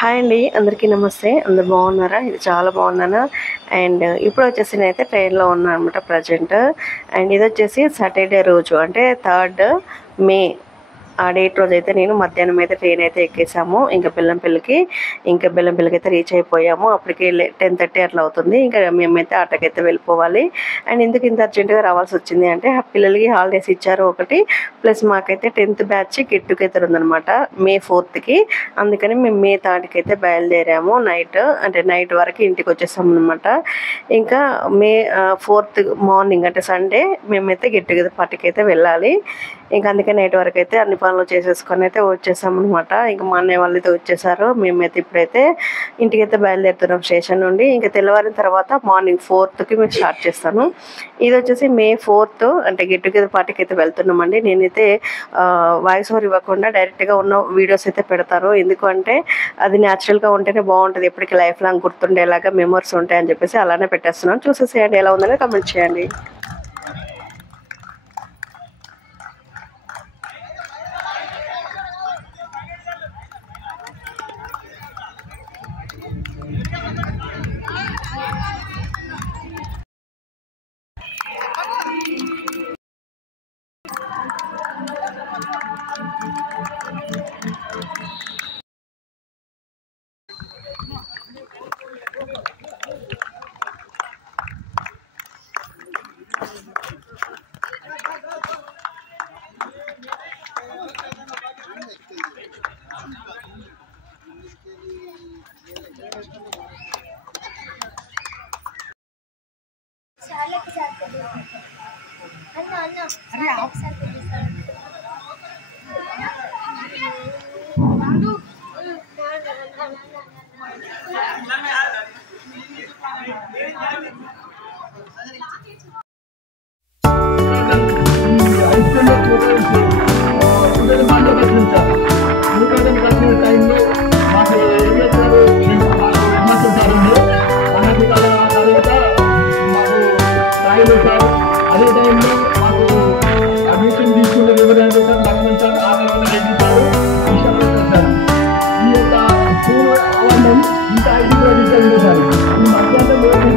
Hi అండి, అందరికీ నమస్తే. అందరు బాగున్నారా? ఇది చాలా బాగున్నాను. అండ్ ఇప్పుడు వచ్చేసి నేనైతే ట్రైన్లో ఉన్నాను అనమాట ప్రజెంట్. అండ్ ఇది వచ్చేసి సాటర్డే రోజు, అంటే 3rd మే. ఆ డేట్ రోజు అయితే నేను మధ్యాహ్నం అయితే ట్రైన్ అయితే ఎక్కేసాము. ఇంకా బెల్లంపల్లికి అయితే రీచ్ అయిపోయాము. అప్పటికి 10:30 అట్లా అవుతుంది. ఇంకా మేమైతే ఆటోకైతే వెళ్ళిపోవాలి. అండ్ ఎందుకు ఇంత అర్జెంటుగా రావాల్సి వచ్చింది అంటే, పిల్లలకి హాలిడేస్ ఇచ్చారు ఒకటి, ప్లస్ మాకైతే 10th బ్యాచ్ గెట్ టుగెదర్ ఉందనమాట మే 4th. అందుకని మేము మే 3కి అయితే బయలుదేరాము. నైట్ వరకు ఇంటికి వచ్చేసాము అనమాట. ఇంకా మే 4th మార్నింగ్ అంటే సండే మేమైతే గెట్ టుగెదర్ పార్టీకి అయితే వెళ్ళాలి. ఇంకా అందుకే నైట్ వరకు అయితే అన్ని పనులు చేసేసుకొని అయితే వచ్చేసామన్నమాట. ఇంకా మా అన్నయ్య వాళ్ళు అయితే వచ్చేసారు. మేమైతే ఇప్పుడైతే ఇంటికైతే బయలుదేరుతున్నాం స్టేషన్ నుండి. ఇంకా తెల్లవారిన తర్వాత మార్నింగ్ 4th మేము స్టార్ట్ చేస్తాను. ఇది వచ్చేసి మే 4th అంటే గెట్ టుగెదర్ పార్టీకి అయితే వెళ్తున్నామండి. నేనైతే వాయిస్ ఓవర్ ఇవ్వకుండా డైరెక్ట్గా ఉన్న వీడియోస్ అయితే పెడతాను. ఎందుకంటే అది న్యాచురల్గా ఉంటేనే బాగుంటుంది, ఎప్పటికీ లైఫ్ లాంగ్ గుర్తుండేలాగా మెమోరీస్ ఉంటాయని చెప్పేసి అలానే పెట్టేస్తున్నాను. చూసేసేయండి, ఎలా ఉందని కామెంట్ చేయండి. అదే టైంలో మాకు అడ్మిషన్ తీసుకునే వివరాలు సార్ లక్ష్మణ్ సార్ సార్ ఈ యొక్క స్కూల్ ఆనందం ఇంకా ఐదుగురు అధికారులు సార్ ఈ మధ్యాహ్నం వచ్చి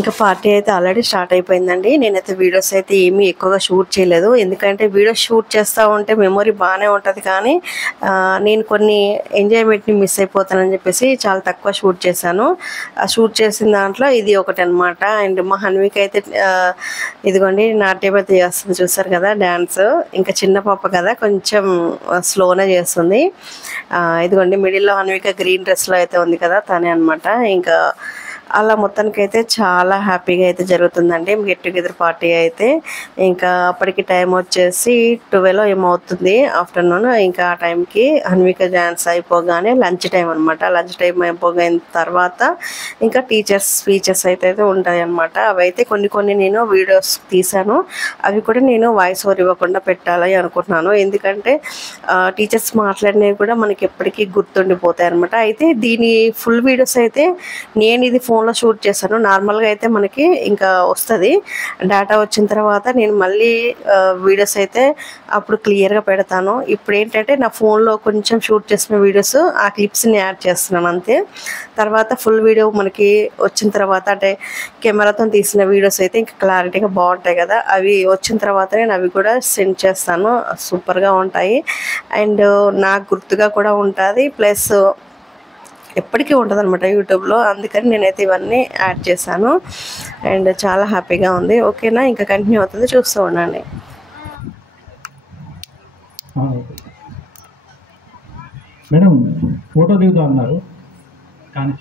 ఇంకా పార్టీ అయితే ఆల్రెడీ స్టార్ట్ అయిపోయిందండి. నేనైతే వీడియోస్ అయితే ఏమీ ఎక్కువగా షూట్ చేయలేదు, ఎందుకంటే వీడియోస్ షూట్ చేస్తూ ఉంటే మెమొరీ బాగానే ఉంటుంది, కానీ నేను కొన్ని ఎంజాయ్మెంట్ని మిస్ అయిపోతానని చెప్పేసి చాలా తక్కువ షూట్ చేశాను. ఆ షూట్ చేసిన దాంట్లో ఇది ఒకటి అనమాట. అండ్ మా హన్విక అయితే ఇదిగోండి నాట్యం అయితే చేస్తుంది, చూస్తారు కదా డ్యాన్స్. ఇంకా చిన్న పాప కదా కొంచెం స్లోనే చేస్తుంది. ఇదిగోండి మిడిల్లో హన్విక గ్రీన్ డ్రెస్లో అయితే ఉంది కదా, తనే అనమాట. ఇంకా అలా మొత్తానికైతే చాలా హ్యాపీగా అయితే జరుగుతుందండి గెట్ టుగెదర్ పార్టీ అయితే. ఇంకా అప్పటికి టైం వచ్చేసి 12 ఏమవుతుంది ఆఫ్టర్నూన్. ఇంకా ఆ టైంకి హన్విక డ్యాన్స్ అయిపోగానే లంచ్ టైం అనమాట. లంచ్ టైం అయిపోయిన తర్వాత ఇంకా టీచర్స్ స్పీచెస్ అయితే ఉంటాయి అనమాట. అవైతే కొన్ని నేను వీడియోస్ తీశాను. అవి కూడా నేను వాయిస్ ఓవర్ ఇవ్వకుండా పెట్టాలి అనుకుంటున్నాను. ఎందుకంటే టీచర్స్ మాట్లాడినవి కూడా మనకి ఎప్పటికీ గుర్తుండిపోతాయి అనమాట. అయితే దీని ఫుల్ వీడియోస్ అయితే నేను ఇది ఫోన్లో షూట్ చేశాను. నార్మల్గా అయితే మనకి ఇంకా వస్తుంది, డేటా వచ్చిన తర్వాత నేను మళ్ళీ వీడియోస్ అయితే అప్పుడు క్లియర్గా పెడతాను. ఇప్పుడు ఏంటంటే నా ఫోన్లో కొంచెం షూట్ చేసిన వీడియోస్ ఆ క్లిప్స్ని యాడ్ చేస్తున్నాను అంతే. తర్వాత ఫుల్ వీడియో మనకి వచ్చిన తర్వాత అంటే కెమెరాతో తీసిన వీడియోస్ అయితే ఇంకా క్లారిటీగా బాగుంటాయి కదా, అవి వచ్చిన తర్వాత నేను అవి కూడా సెండ్ చేస్తాను. సూపర్గా ఉంటాయి అండ్ నాకు గుర్తుగా కూడా ఉంటుంది, ప్లస్ ఎప్పటికీ ఉంటుంది అనమాట యూట్యూబ్లో. అందుకని నేనైతే ఇవన్నీ యాడ్ చేశాను అండ్ చాలా హ్యాపీగా ఉంది. ఓకేనా, ఇంకా కంటిన్యూ అవుతుంది, చూస్తూ ఉండండి. మేడం ఫోటో దిగుతా అన్నారు కానీ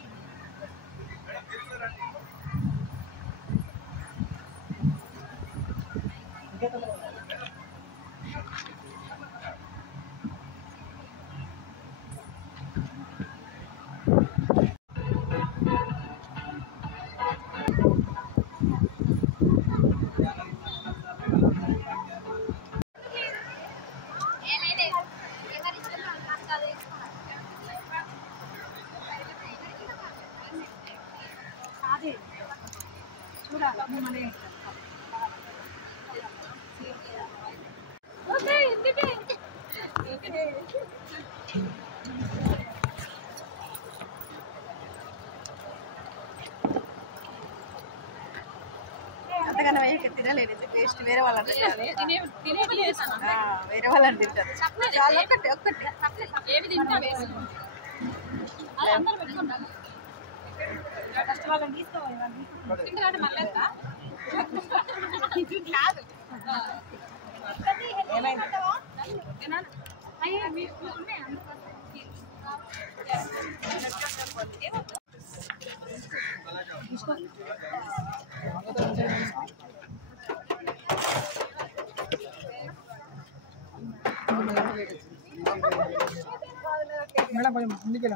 అంతకన్నా తినలేదు, టేస్ట్ వేరే వాళ్ళు అంటారు, వేరే వాళ్ళు అంటారు. మేడం కొంచెం ముందుకు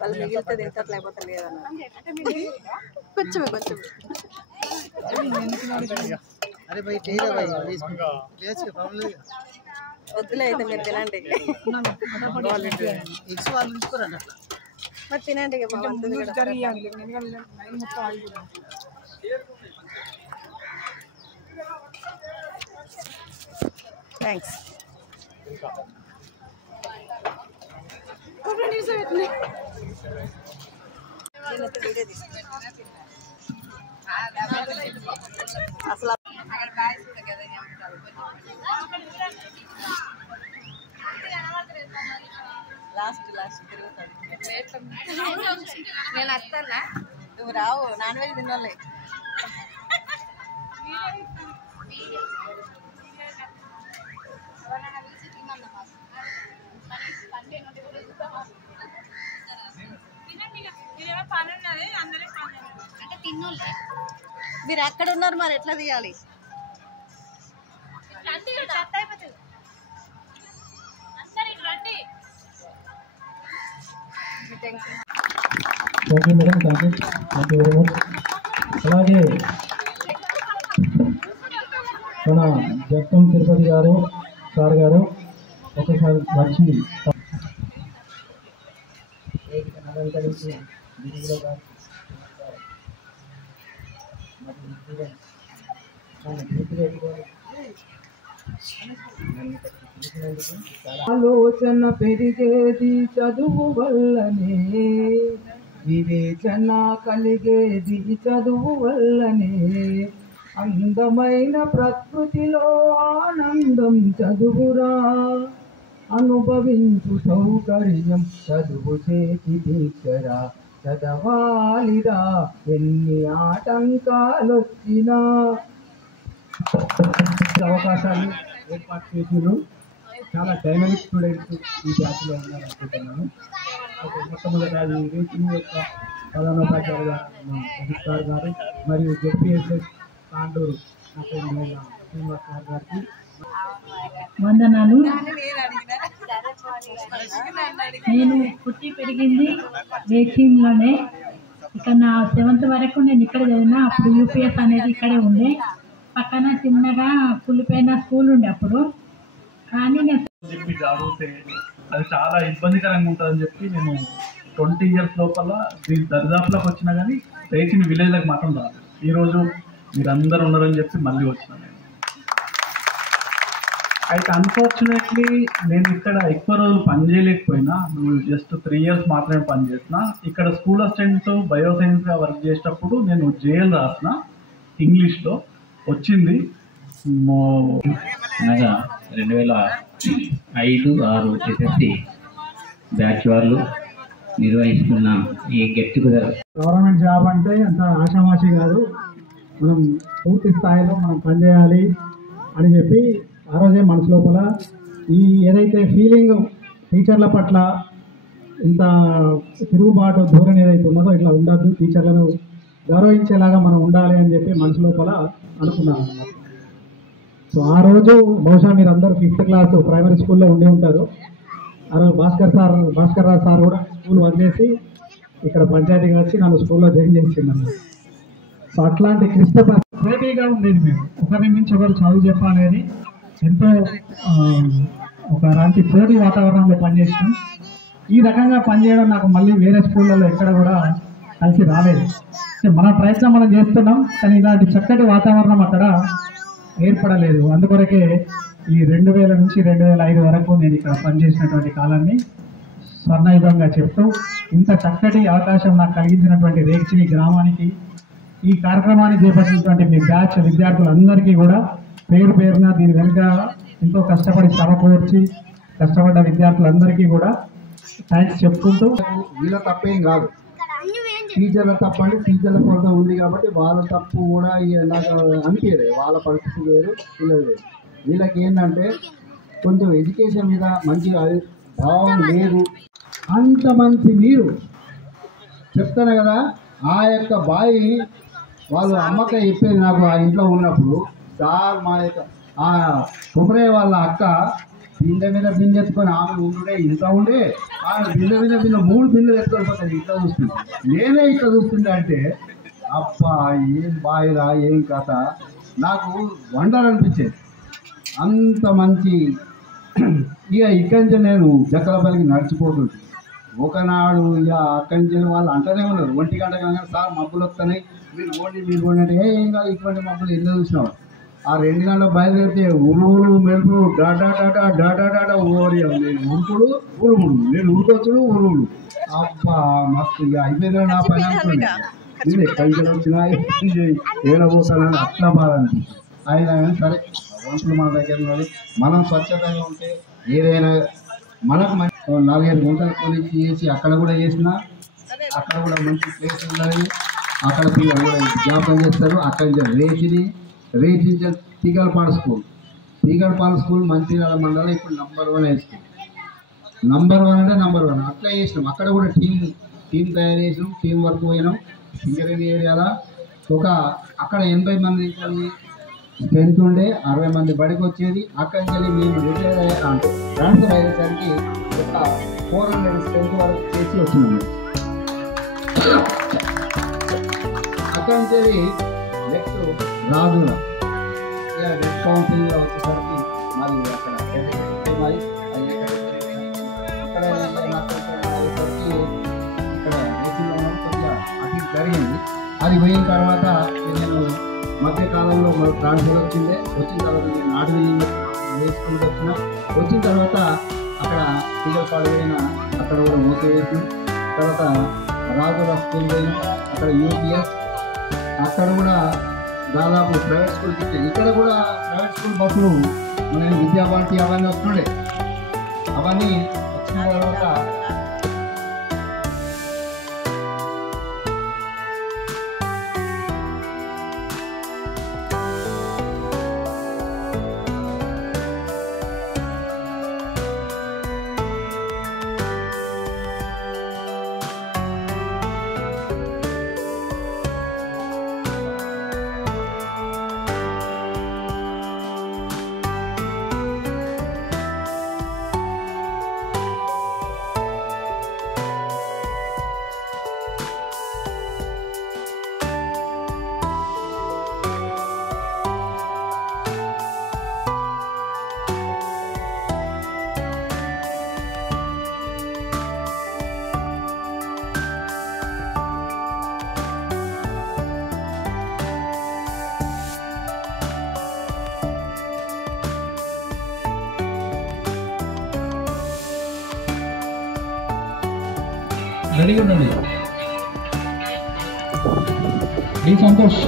వాళ్ళు మిగిలితే తింటారు, లేకపోతే లేదన్న. కొంచెం अरे भाई ठीक है भाई बेच के प्रॉब्लम వద్దులే, అయితే మీరు తినండి. 100 తీసుకోరండి అట్లా మరి తినండి ఇక బాగుంటుంది కదా. థ్యాంక్స్. అసలు లాస్ట్ తిరుగుతాడు. నేను వస్తానా, నువ్వు రావు, నాన్ వెజ్ తినాలి. అంటే తిన్నోళ్ళే మీరు ఎక్కడ ఉన్నారు మరి ఎట్లా తీయాలి? Thank you madam, thank you very much. అలాగే మన జగతం తిరుపతి గారు సార్ గారు ఒకసారి వచ్చి ఆలోచన పెరిగేది చదువు వల్లనే, వివేచన కలిగేది చదువు వల్లనే, అందమైన ప్రకృతిలో ఆనందం చదువురా, అనుభవించు సౌకర్యం చదువు చేతి దీక్షరా, చదవాలిరా ఎన్ని ఆటంకాలొచ్చినా. అవకాశాలు ఏర్పాటు చేసినారు. చాలా డైనమిక్ స్టూడెంట్స్ ఈ బ్యాచ్లో ఉన్నారు అనుకుంటున్నాను. మొట్టమొదటి అది రేటింగ్ యొక్క ప్రధానోపాధ్యాయులు గారు గారు మరియు జెడ్పీఎస్ఎస్ తాండూరు శ్రీనివాస్ గారికి వందనాలు. నేను పుట్టి పెరిగింది రేక్షన్లోనే. ఇక నా 7th వరకు నేను ఇక్కడ చదివినా. అప్పుడు యూపీఎస్ అనేది ఇక్కడే ఉండే. పక్కన చిన్నగా కులిపోయిన స్కూల్ ఉండే అప్పుడు. కానీ నేను చెప్పి చదివితే అది చాలా ఇబ్బందికరంగా ఉంటుందని చెప్పి నేను 20 years లోపల దీని దరిదాపులకు వచ్చినా కానీ రేచిన విలేజ్లకు మాత్రం రాదు. ఈరోజు మీరందరూ ఉన్నారని చెప్పి మళ్ళీ వచ్చినా నేను. అయితే అన్ఫార్చునేట్లీ నేను ఇక్కడ ఎక్కువ రోజులు పని చేయలేకపోయినా, జస్ట్ 3 years మాత్రమే పని చేసిన. ఇక్కడ స్కూల్ అసిస్టెంట్ బయోసైన్స్గా వర్క్ చేసేటప్పుడు నేను జేఎల్ రాసిన ఇంగ్లీష్లో వచ్చింది. అనగా 2005-6 ఎస్ఎస్సి బ్యాచ్ వాళ్ళు నిర్వహిస్తున్న ఈ గెట్ టుగెదర్. గవర్నమెంట్ జాబ్ అంటే అంత ఆషామాషి కాదు. మనం పూర్తి స్థాయిలో మనం పనిచేయాలి అని చెప్పి ఆ రోజే మనసు లోపల ఈ ఏదైతే ఫీలింగ్ టీచర్ల పట్ల ఇంత తిరుగుబాటు ధోరణి ఏదైతే ఉన్నదో ఇట్లా ఉండద్దు, టీచర్లను గౌరవించేలాగా మనం ఉండాలి అని చెప్పి మనసు లోపల అనుకున్నాను అన్నమాట. సో ఆ రోజు బహుశా మీరు అందరూ 5th క్లాస్ ప్రైమరీ స్కూల్లో ఉండి ఉంటారు. ఆ రోజు భాస్కర్ రావు సార్ కూడా స్కూల్ వదిలేసి ఇక్కడ పంచాయతీగా వచ్చి నన్ను స్కూల్లో జాయిన్ చేసిండు. సో అట్లాంటి క్లిష్ట ప్రేమీగా ఉండేది. మేము ఒకరి నుంచి ఒకరు చదువు చెప్పాలని ఎంతో ఒకలాంటి పోటీ వాతావరణంలో పనిచేసినాం. ఈ రకంగా పనిచేయడం నాకు మళ్ళీ వేరే స్కూళ్ళలో ఎక్కడ కూడా కలిసి రాలేదు. మన ప్రయత్నం మనం చేస్తున్నాం, కానీ ఇలాంటి చక్కటి వాతావరణం అక్కడ ఏర్పడలేదు. అందుకొరకే ఈ 2000 నుంచి 2005 వరకు నేను ఇక్కడ పనిచేసినటువంటి కాలాన్ని స్వర్ణయుగంగా చెప్తూ, ఇంత చక్కటి అవకాశం నాకు కలిగించినటువంటి రేక్షిని గ్రామానికి, ఈ కార్యక్రమాన్ని చేపట్టినటువంటి మీ బ్యాచ్ విద్యార్థులందరికీ కూడా పేరు పేరున దీని వెనుక ఎంతో కష్టపడి శ్రమ కోర్చి కష్టపడ్డ విద్యార్థులందరికీ కూడా థ్యాంక్స్ చెప్పుకుంటూ, వీళ్ళ తప్పేం కాదు, టీచర్ల తప్పు అంటే టీచర్ల కొరత ఉంది కాబట్టి వాళ్ళ తప్పు కూడా నాకు అనిపించలేదు. వాళ్ళ పరిస్థితి వేరు, వీళ్ళది వేరు. వీళ్ళకి ఏంటంటే కొంచెం ఎడ్యుకేషన్ మీద మంచి భావం లేదు. అంత మంచి నీరు చెప్తాను కదా, ఆ యొక్క బావి వాళ్ళు అమ్మక చెప్పేది నాకు ఆ ఇంట్లో ఉన్నప్పుడు. సార్ మా యొక్క ఆ కుమరయ్య వాళ్ళ అక్క బిందె మీద బిందె ఎత్తుకొని ఆమె ఉండే ఇంట్లో ఉండే, ఆమె బిందె మీద 3 బిందెలు ఎత్తుకొని పోతుంది. ఇట్లా చూస్తుంది, నేనే ఇట్లా చూస్తుండే అంటే అబ్బా ఏం బాయిరా ఏం కథ, నాకు వండర్ అనిపించేది. అంత మంచి ఇక ఇక్కడి నుంచి నేను జక్కలపల్లికి నడిచిపోతుంది. ఒకనాడు ఇక అక్కడి నుంచి వాళ్ళు అంటనే ఉన్నారు 1 గంట కానీ సార్ మబ్బులు వస్తున్నాయి మీరు ఓడి అంటే ఏం కాదు ఇటువంటి మబ్బులు ఎన్నో చూసినావు. ఆ 2 గంటల బయలుదేరితే ఉరువులు మెరుపులు డాటా డాటా డాటా డాటా ఓడి నేను ఉరుకుడు ఉరుముడు, నేను ఉరుకొచ్చుడు ఉరువులు. అబ్బా మస్తు ఇక అయిపోయిందా నా పని అనుకోండి. నేను ఎక్కడికి వచ్చినా ఏడబోతానని అట్లా బాధ అనిపిస్తుంది. అయినా కానీ సరే భగవంతుడు మన దగ్గర ఉన్నది. మనం స్వచ్ఛతంగా ఉంటే ఏదైనా మనకు 4-5 గుంటలు కొని చేసి అక్కడ కూడా చేసినా అక్కడ కూడా మంచి ప్లేస్ ఉన్నది. అక్కడ పిల్లలు కూడా జ్ఞాపకం చేస్తారు. అక్కడ రేచించే తీగలపాడు స్కూల్ మంచిర్యాల మండలం ఇప్పుడు నంబర్ 1 హై స్కూల్. నంబర్ 1 అంటే నంబర్ 1 అట్లా చేసినాం. అక్కడ కూడా టీం తయారు చేసినాం, టీం వర్క్ పోయినాం. సింగరేణి ఏరియాలో అక్కడ 80 మంది స్ట్రెంత్ ఉండే, 60 మంది బడికి వచ్చేది. అక్కడికి వెళ్ళి మేము రిటైర్ ట్రాన్స్ఫర్ అయ్యేసరికి ఒక 400 స్ట్రెంత్ వరకు చేసి వచ్చినాము. అక్కడి నుంచి నెక్స్ట్ రాజుల నెక్స్ట్ కౌన్సిలింగ్లో వచ్చేసరికి మరి అక్కడ మరి ఇక్కడ కొద్దిగా అటు జరిగింది. అది పోయిన తర్వాత నేను మధ్యకాలంలో ట్రాన్స్ఫర్ వచ్చిన తర్వాత నేను నాటు వేసుకుంటూ వచ్చిన తర్వాత అక్కడ తీగలపాడు పోయిన అక్కడ కూడా ఓకే వేసి తర్వాత రాజుల స్కూల్ పోయిన అక్కడ యూపీఎస్ అక్కడ కూడా దాదాపు ప్రైవేట్ స్కూల్కి ఇచ్చాయి. ఇక్కడ కూడా ప్రైవేట్ స్కూల్ బస్సులు మన విద్యాభారతి అవన్నీ వస్తుండే. అవన్నీ వచ్చిన తర్వాత రెడీగా ఉండండి. డి సంతోష్.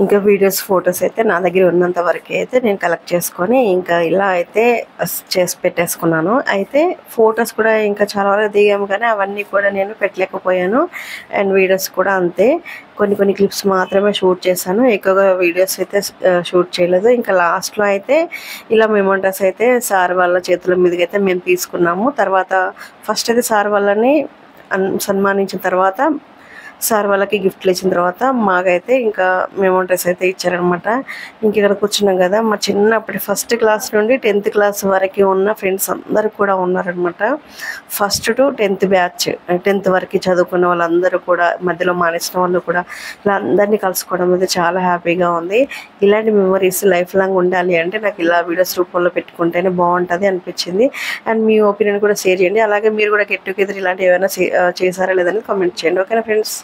ఇంకా వీడియోస్ ఫొటోస్ అయితే నా దగ్గర ఉన్నంత వరకు అయితే నేను కలెక్ట్ చేసుకొని ఇంకా ఇలా అయితే చేసి పెట్టేసుకున్నాను. అయితే ఫొటోస్ కూడా ఇంకా చాలా వరకు దిగాము కానీ అవన్నీ కూడా నేను పెట్టలేకపోయాను. అండ్ వీడియోస్ కూడా అంతే, కొన్ని క్లిప్స్ మాత్రమే షూట్ చేశాను, ఎక్కువగా వీడియోస్ అయితే షూట్ చేయలేదు. ఇంకా లాస్ట్లో అయితే ఇలా మెమోంటోస్ అయితే సార్ వాళ్ళ చేతుల మీదకి అయితే మేము తీసుకున్నాము. తర్వాత ఫస్ట్ అయితే సార్ వాళ్ళని సన్మానించిన తర్వాత సార్ వాళ్ళకి గిఫ్ట్లు ఇచ్చిన తర్వాత మాకైతే ఇంకా మెమోంటోస్ అయితే ఇచ్చారనమాట. ఇంక ఇక్కడ కూర్చున్నాం కదా, మా చిన్నప్పటి 1st క్లాస్ నుండి 10th క్లాస్ వరకు ఉన్న ఫ్రెండ్స్ అందరూ కూడా ఉన్నారనమాట. 1st to 10th batch, 10th వరకు చదువుకున్న వాళ్ళందరూ కూడా, మధ్యలో మానేసిన వాళ్ళు కూడా, ఇలా అందరినీ కలుసుకోవడం అయితే చాలా హ్యాపీగా ఉంది. ఇలాంటి మెమరీస్ లైఫ్ లాంగ్ ఉండాలి అంటే నాకు ఇలా వీడియోస్ రూపంలో పెట్టుకుంటేనే బాగుంటుంది అనిపించింది. అండ్ మీ ఒపీనియన్ కూడా షేర్ చేయండి. అలాగే మీరు కూడా గెట్ టుగెదర్ ఇలాంటి ఏమైనా చేశారా లేదని కామెంట్ చేయండి. ఓకేనా ఫ్రెండ్స్.